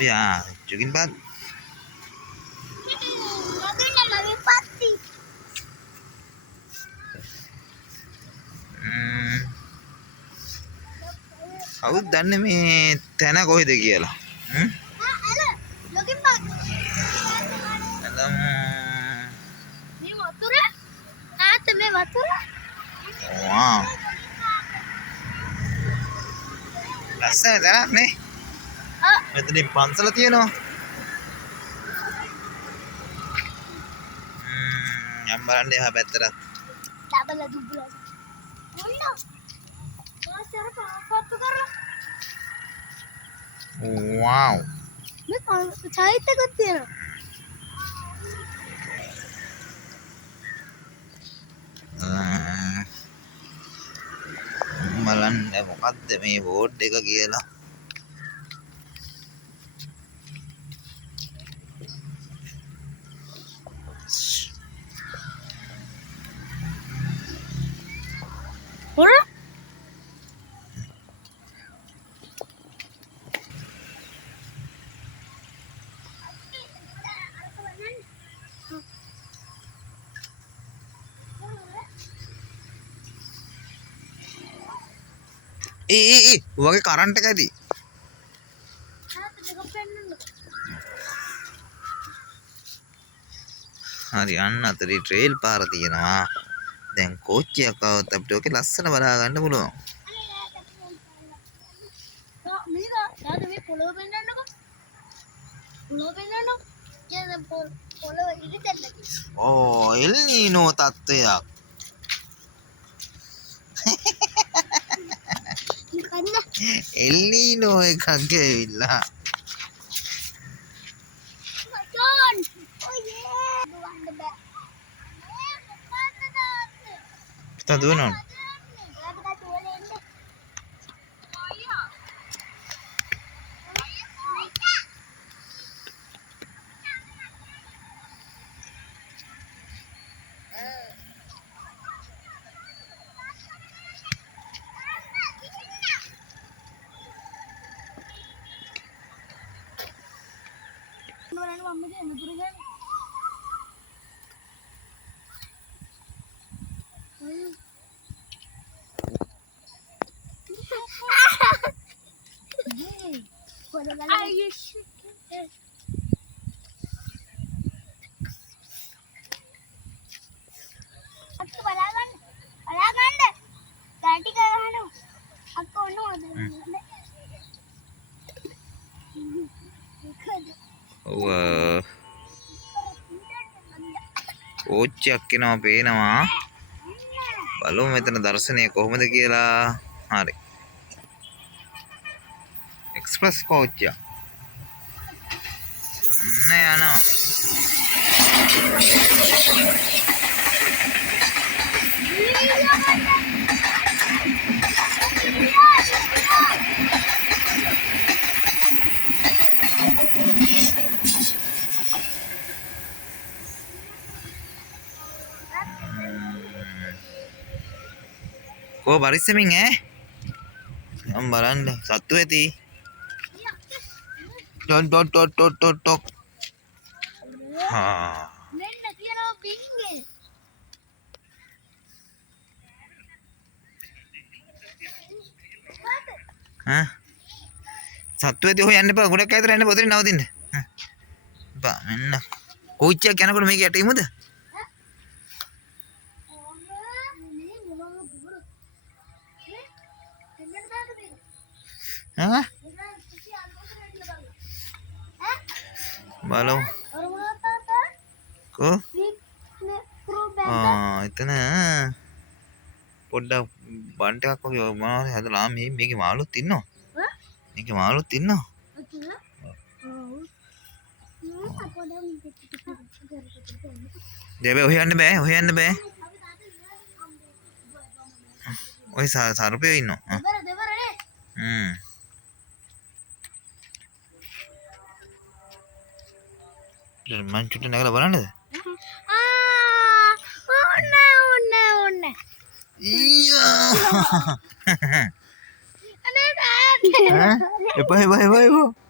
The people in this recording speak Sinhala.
Ya, jogging pad. කවුද දන්නේ මේ තැන කොහෙද කියලා? Wow. ලස්සන තැනක් නේ. මෙතනින් පන්සල තියෙනවා. යම් බලන්න එහා පැත්තට. डबल दुबला बोलना बहुत सारा पापा तो कर Wow. मैं चाय तक करती हूँ බලන්න මොකද්ද මේ බෝඩ් එක කියලා. बोला වගේ කරන්ට් එක ඇති. හරි අන්න අතරේ ට්‍රේල් පාර තියෙනවා. දැන් කෝච්චියක් ආවොත් අපිට ඔකේ ලස්සන බලා ගන්න පුළුවන්. मीरा यार तुम्हें पोलो पहनना को पोलो पहनना नो क्या पोलो इधर चल लगी ඕ එල් නීනෝ තත්ත්වයක්. करना එල් නීනෝ එකක් ඇවිල්ලා. John oh yeah පුතා දුවනවා. मम्मी के अंदर गए Are you shaking? अक्को बलागन गाड़ी का रहना अक्को नो ඔව් කෝච්චියක් එනවා පේනවා. බලමු මෙතන දර්ශනය කොහොමද කියලා. හරි. එක්ස්ප්‍රස් කෝච්චිය. යනවා. කො පරිස්සමින් මම බලන්න සත්තු ඇති. ටොක් හා මෙන්න තියනවා බින්ගේ සත්තු ඇති හොයන්න එපා. ගොඩක් ඈතට යන්න පොතේ නවතින්න. බා මෙන්න කෝච්චියක් යනකොට මේක යට ඉමුද? බලමු. කො එතන පොඩ්ඩක් බන්ට් එකක් වගේ මොනවද හදලා මේකේ මාළුත් ඉන්නවා. මේකේ මාළුත් ඉන්නවා. දෙබේ හොයන්න බෑ. ඔය සර්පයෝ ඉන්නවා. මං චුට්ට නැගලා බලන්නද? ඕන්න ඊයා අනේ එපා එපා එපා එපා